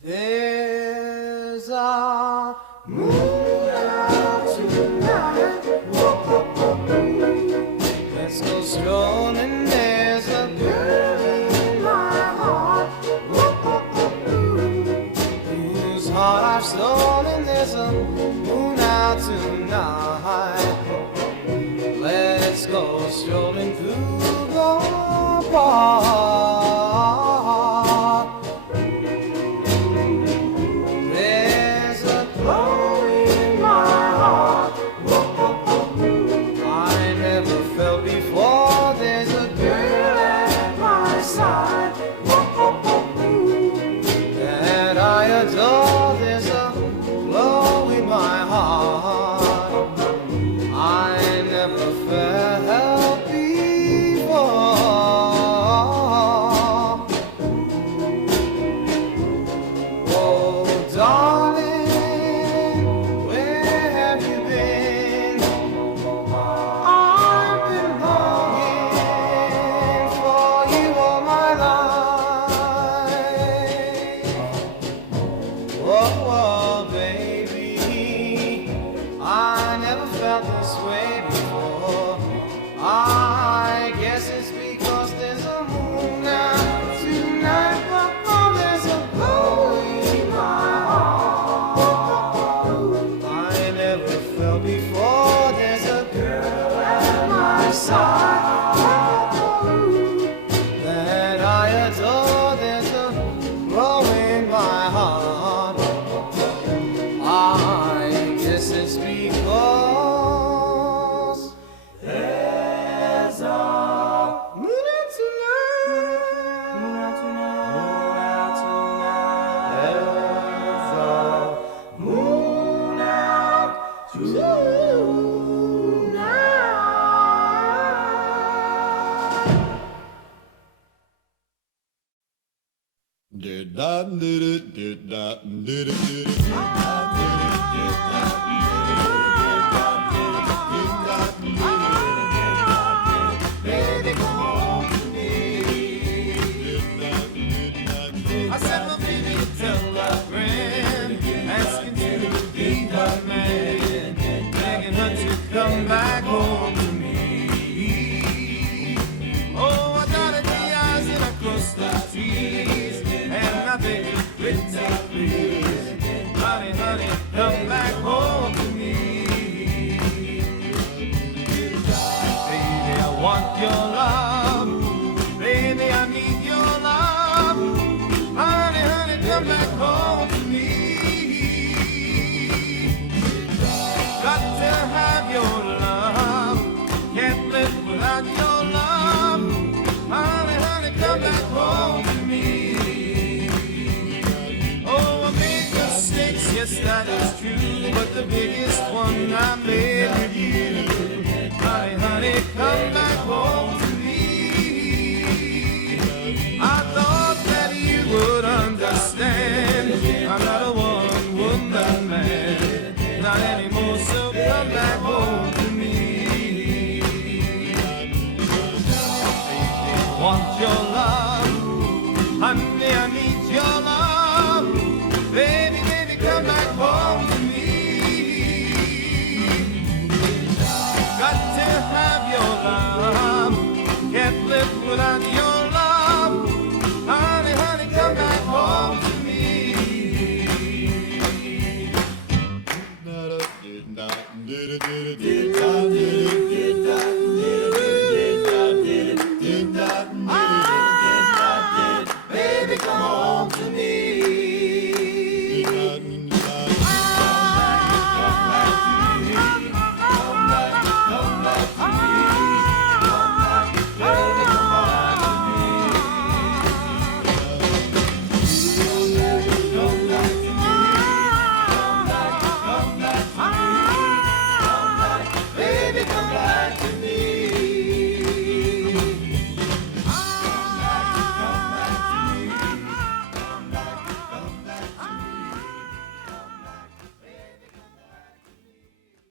There's a moon out tonight. Let's go strolling. There's a girl in my heart whose heart I've stolen. There's a moon out tonight. Let's go strolling through the park. That is true, but the biggest one I made with you. Honey, honey, come back home to me. I thought that you would understand.